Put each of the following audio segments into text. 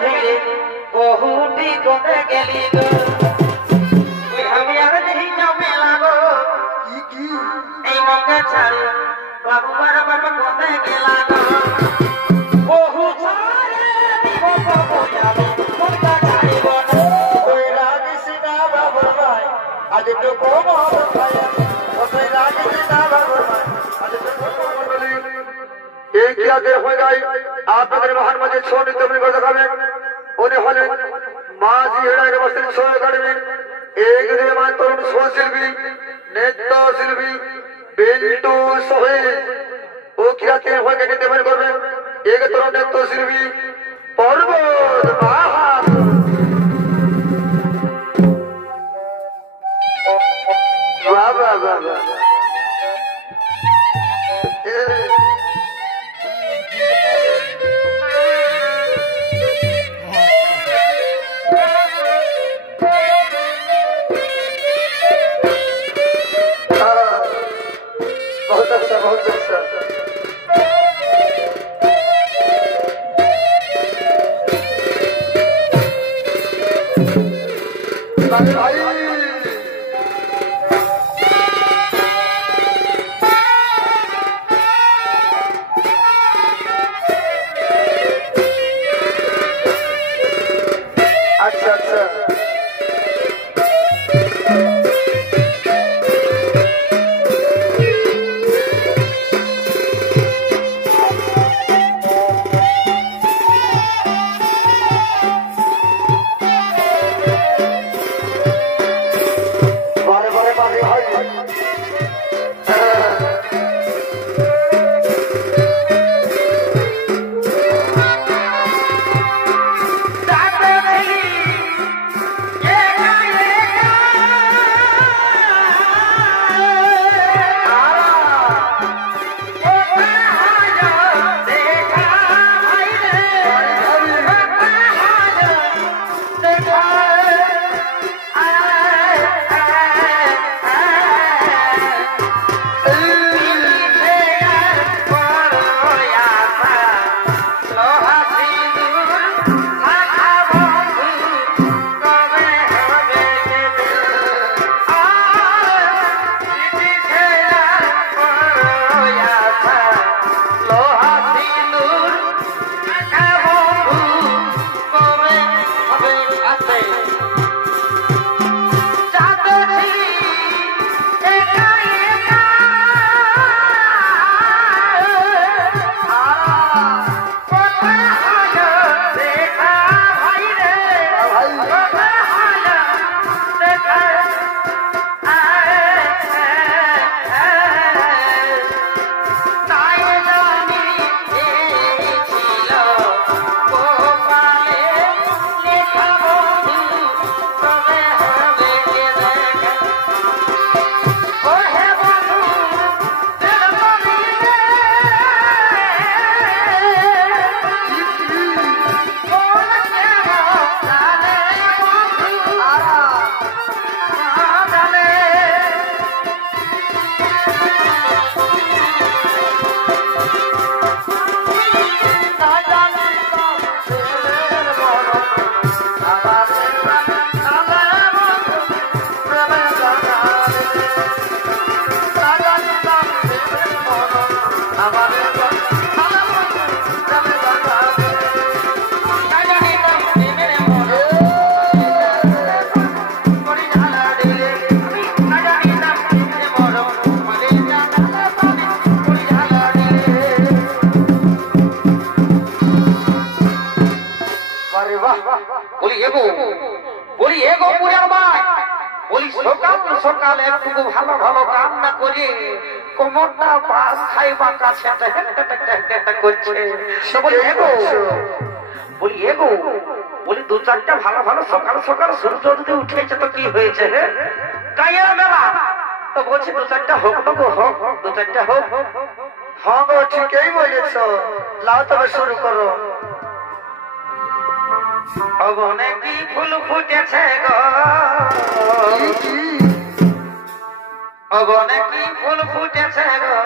ভিড়ে বহুটি কোতে গেলি গো তুই আমি আর দেখি যাও মেলা গো কি এই মঙ্গে ছাড়ে বাবু বাবা বাবা কোতে গেলা গো বহু ছাড়ে দিব বাবু যাবে কোনটা ছাড়িব না ওই রাগিস না বাবু ভাই আজ তো কোন ভাই ওই রাগিস না বাবু ভাই আজ তো কোন বলি এই কি আগে হয়ে যায় আপনাদের মহান মাঝে ছোট তুমি কথা খাবেন উনি হলেন মাঝি হেড়াই বসেন সোয় একাডেমি এক দিনে মান তরুণ শিল্পী নৃত্য শিল্পী বিল্টু সোহেল ও কি আগে হয়ে গেছে দেবেন করবেন এক তরুণ নৃত্য শিল্পী পর্বত বাহাদুর বাহ বাহ বাহ বাহ बहुत अच्छा अच्छा अच्छा সকালে একটু ভালো ভালো কাম না করে কোমরটা পাশ খাইবা কাছে করছে বলি এগো বলি দু চারটা ভালো ভালো সকাল সকাল সূর্য যদি উঠেছে তো কি হয়েছে গায়ের মেলা তো বলছি দু চারটা হোক না গো হোক দু চারটা হোক হ্যাঁ গো ঠিকই বলেছ লাও তবে শুরু করো অবনে কি ফুল ফুটেছে গো অবনে কি ফুল ফুটেছে গো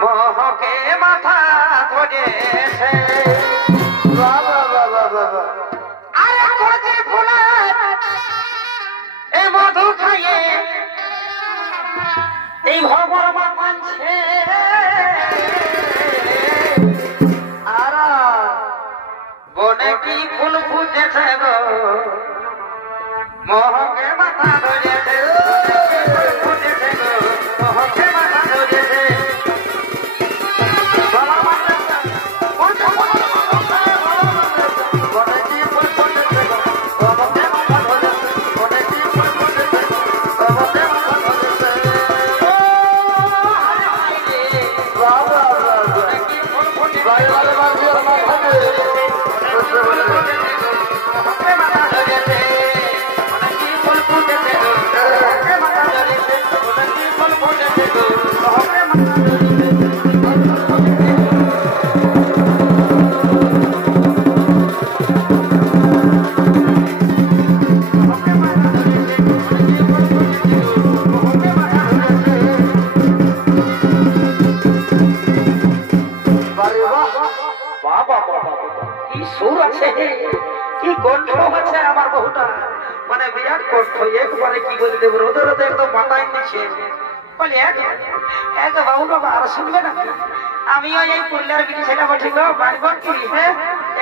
মহকে মাথা ধরেছে বাবা বাবা মোহকে মাথা ধরেছে ফুটেছে গো মোহকে মাথা ধরেছে কি কণ্ঠ আছে আমার বহুটা মানে বিরাট কণ্ঠ একবারে কি বলে দেবো রোদে রোদে একদম মাথায় নিচ্ছে বলে এক বাবু বাবা আর শুনবে না আমিও এই পুরুলিয়ার বিটি ছেলে বঠে গো বাড়িঘর কি হ্যাঁ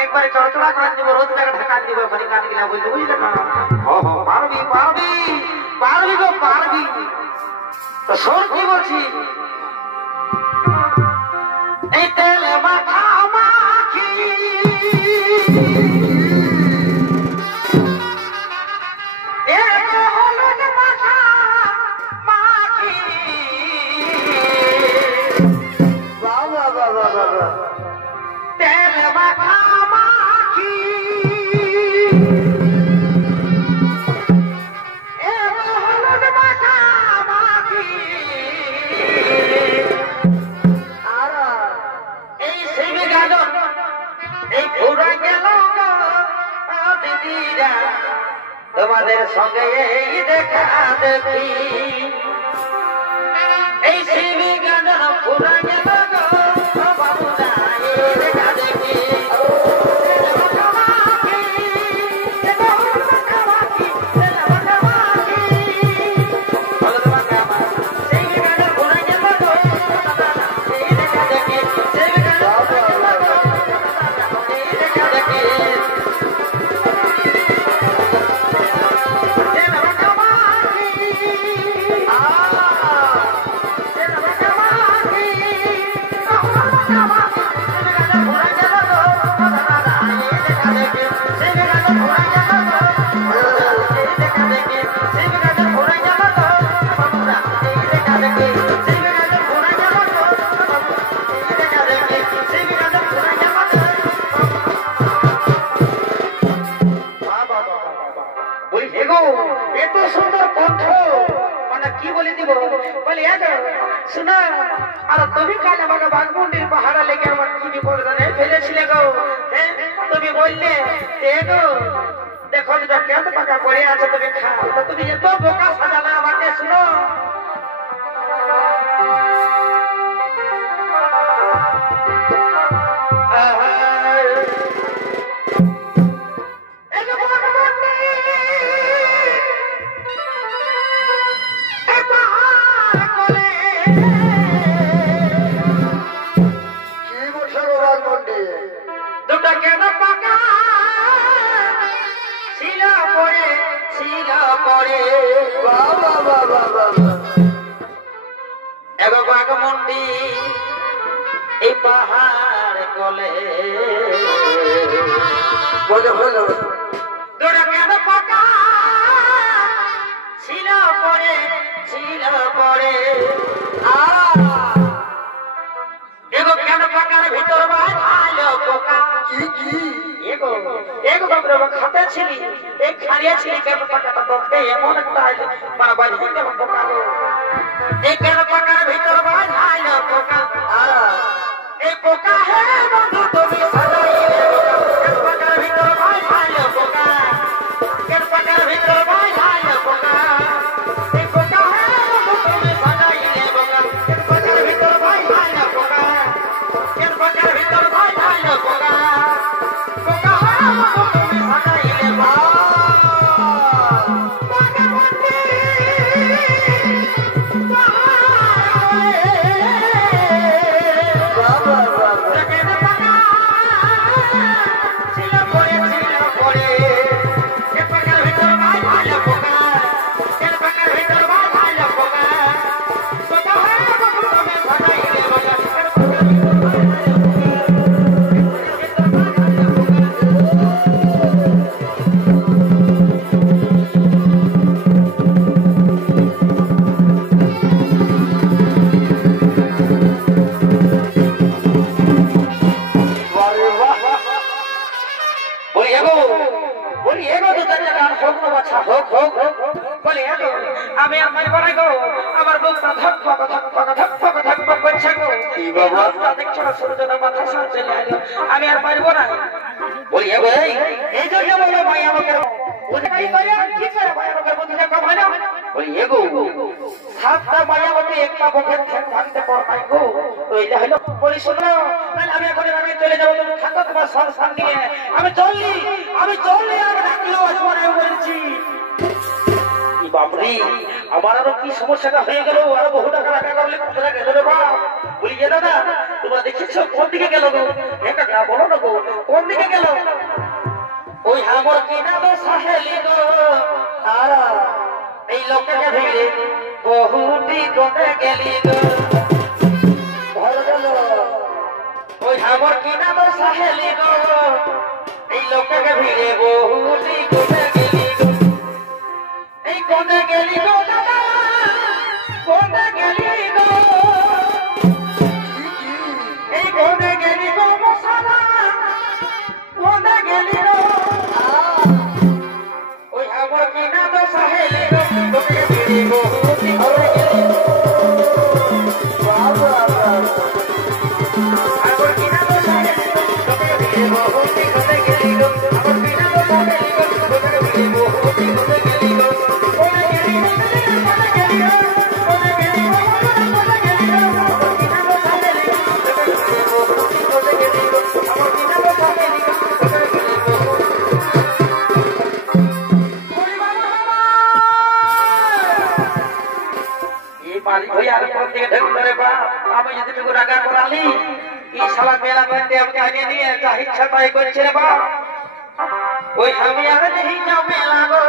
একবারে চড়চড়া করে দিব রোদটাকে ঢাকা দিব ওখানে গান গিলা বলতে বুঝলে না পারবি পারবি পারবি গো পারবি তো শোন কি বলছি এই তেল মাখা মাখি তোমাদের সঙ্গে এই দেখা দেখি এই শিবি গানের পুরা গেল গো বাবু দেখা দেখি এত সুন্দর কণ্ঠ মানে কি বলে দিব বলে শোনা আর তুমি কাল আমাকে বাঘমুন্ডির পাহাড়া লেগে আমার কি বিপদ ফেলেছিলে গো তুমি বললে গো দেখো কেন পাকা পড়ে আছে তুমি খাও তুমি এত বোকা সাজালে আমাকে শুনো এই পাহাড় কলে কেন পাকা ছিল পরে এগো কেন পাকার ভিতর ভালো পোকা খাতে ছিলি এই খাড়িয়ে ছিলি কেন পাকাটা তোকে এমন একটা মানে বাড়ি কেমন পোকা এই কেন পাকার ভিতর ভালো পোকা এই পোকা হে বন্ধু তুমি সাজাইলে কেন পাকার ভিতর ভালো পোকা কেন পাকার ভিতর ভালো পোকা এই পোকা হে বন্ধু তুমি সাজাইলে পোকা কেন পাকার ভিতর ভালো পোকা কেন পাকার ভিতর ভালো পোকা পোকা হে বন্ধু তুমি সাজাইলে আচ্ছা হোক হোক বলি আমি আমার বড় গো আমার বুকটা ধক ধক করছে গো কি বাবা দেখছো সূর্যের মাথা সামনে চলে আইলো আমি আর পারবো না বলি এ ভাই এই যে বলো ভাই আমাকে ওটাই করে কি করে ভাই আমাকে বুঝে কম হয় না বলি এগো সাতটা মায়াবতী একটা বকের ঠ্যাং ভাঙতে পারবাই গো তো এটা হলো বলি শুনো আমি এখন আমি চলে যাব তুমি থাকো তোমার সংসার নিয়ে আমি চললি আর রাখলো আজমারে বলছি কি বাপরে আমার আরো কি সমস্যাটা হয়ে গেল আর বহু টাকা রাখা করলে কোথায় গেল রে বাপ বলি যে দাদা তোমরা দেখেছো কোন দিকে গেল গো একটা না বলো না গো কোন দিকে গেল ওই আমার কিনা তো সাহেলি গো আর এই লোকের ভিড়ে বহুটি কোনে গেলি গো ভালো গেল ওই আমার কিনা তো সাহেলি গো এই লোকের ভিড়ে বহুটি কোনে গেলি গো এই কোনে গেলি গো দাদা কোনে গেলি গো এই কোনে গেলি গো মশালা কোনে গেলি গো ওই আমার কিনা তো সাহেলি গো কোনে গেলি গো বহুটি কোনে গেলি গো আমার কিনা তো সাহেলি গো কোনে গেলি বহুটি কোনে গেলি গো আমার কিনা তো সাহেলি গো কোনে গেলি বহুটি কোনে গেলি গো আমি যেটুকু রাগা করালি এই শালা মেলা করতে আমাকে আগে নিয়ে যা ইচ্ছা তাই করছে রে বাপ ওই আমি আর দেখি যাও মেলা গো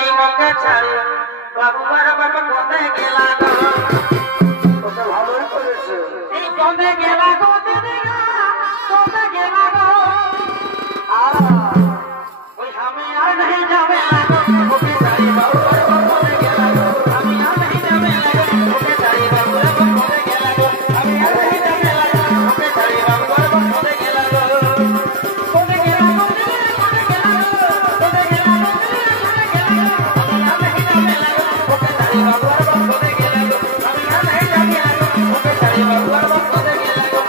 এই মঙ্গা ছাড়ে বাবু বারবার কোথায় গেলা গো ভালোই করেছে এই কোথায় গেলা গো কোথায় গেলা গো ওই আমি আর नहीं যাও মেলা গো ওকে যাই বাবু বারবার কোথায় গেলা গো আমি আর नहीं যাও মেলা গো ওকে যাই বাবু বারবার কোথায় গেলা গো আমি আর नहीं যাও মেলা গো ওকে যাই বাবু বারবার কোথায় গেলা গো কোথায় গেলা গো কোথায় গেলা গো কোথায় গেলা গো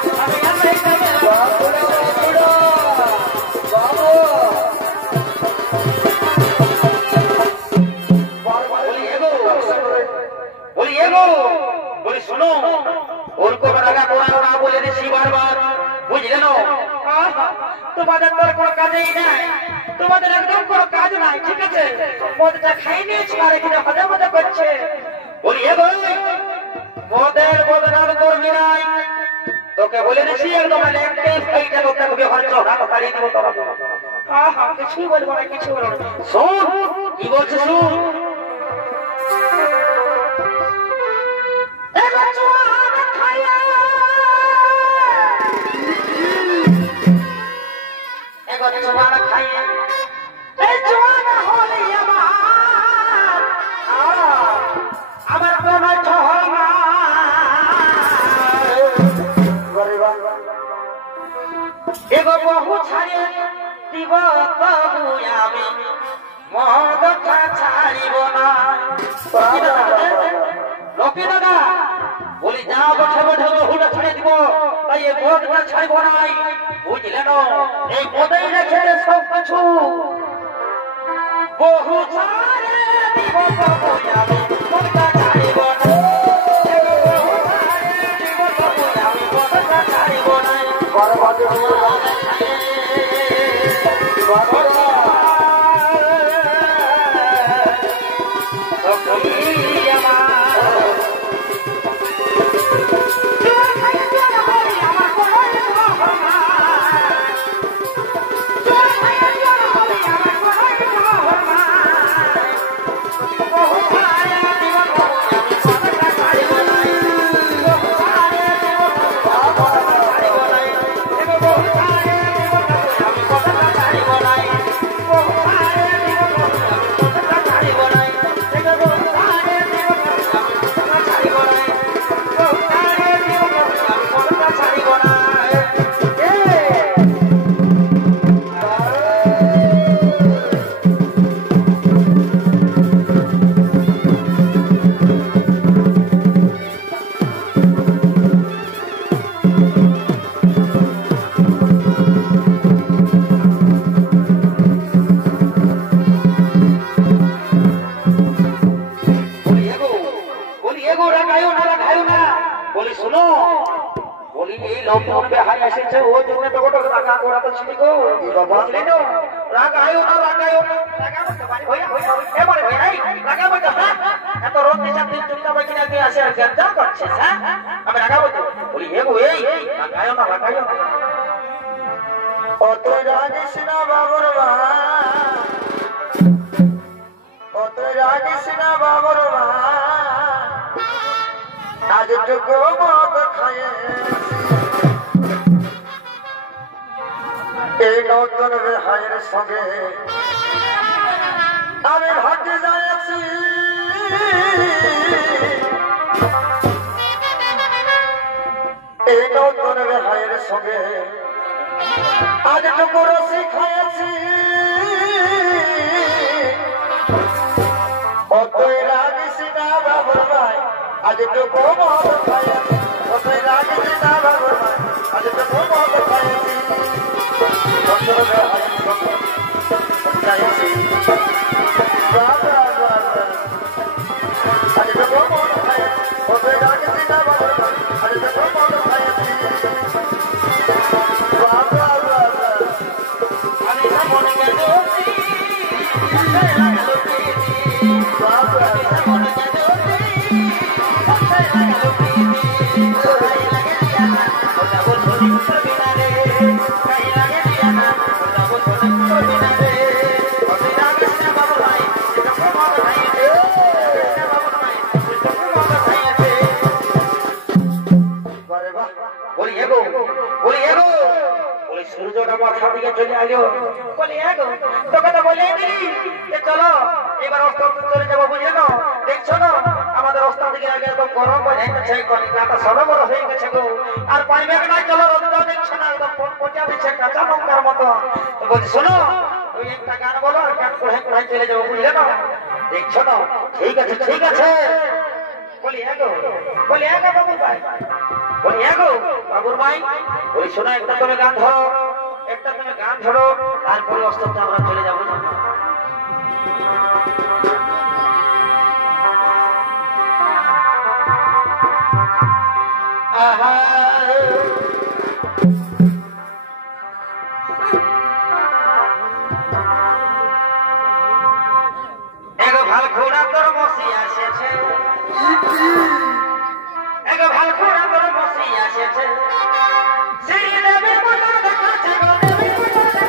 তোমাদের তোর কোনো কাজেই নাই তোমাদের একদম কোনো কাজ নাই ঠিক আছে মদটা খাই নিয়েছি আর এখানে মজা মজা করছে বলি এ ভাই মদের বদনাম করবি নাই তোকে বলে দিছি একদম এইটা লোকটা তোকে হয়তো হাত হারিয়ে দেবো তোরা কিছুই বলবো না কিছু বলবো না শোন কি বলছে শুন আমার এগো বহু ছাড়িয়ে দিব তবু আমি মদটা ছাড়িব না লক্ষ্মী দাদা বলি যা বসে বসে বহুটা ছাড়িয়ে দিব তাই এই মদটা ছাড়িব নাই বুঝলেন এই মদেই রেখে সব কিছু বহু ছাড়িয়ে দিব তবু আমি মদটা ছাড়িব না Oh, এই লোক হাই এসেছে ও জন্য তো গোটা রাগা ওরা তো ছিল গো বুঝলি তো রাগায়ও না রাগা বলতে পারি হইয়া এবারে ভাই রাগা বলতে এত রোদ দিশা দিন চুপটা বই কিনা দিয়ে আসে আর গঞ্জা করছে হ্যাঁ আমি রাগা বলতে বলি এগো এই রাগায়ও না অত রাজিস না বাবুর মা অত রাজিস না বাবুর মা আজ টুকু মদ খায় এই নতুন হায়ের সঙ্গে আমি ভাগ্যে যাইছি এই নতুন হায়ের সঙ্গে আজ টুকু রসি খাইছি অতই রাগিস না বাবুর ভাই আজ টুকু মদ খাইছি অতই রাগিস না বাবুর ভাই আজ টুকু মদ খাইছি সূর্যটা মাথার দিকে চলে আলো বলি তোকে তো বলে চলো এবার অস্ত চলে যাবো বুঝলে না দেখছো না আমাদের অস্ত দিকে আগে একদম গরম হয়ে গেছে কলিকাতা সরোবর হয়ে গেছে গো আর পানি ব্যাগ নাই চলো রোদটা দেখছো না একদম পচা দিচ্ছে কাঁচা লঙ্কার মতো বলছি শোনো ওই একটা গান বলো আর গান কোথায় চলে যাবো বুঝলে না দেখছো না ঠিক আছে বলি বাবু ভাই বলি বাবুর ভাই ওই শোনো একটা তুমি গান ধরো তারপরে অস্ততে আমরা চলে যাবো আহা এগো ভাল ঘোড়া তোর বসি আসেছে এগো ভাল ঘোড়া তোর বসি আসেছে শ্রী দেবীর মতো দেখাচ্ছে গো দেবীর মতো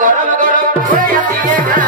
গরম গরম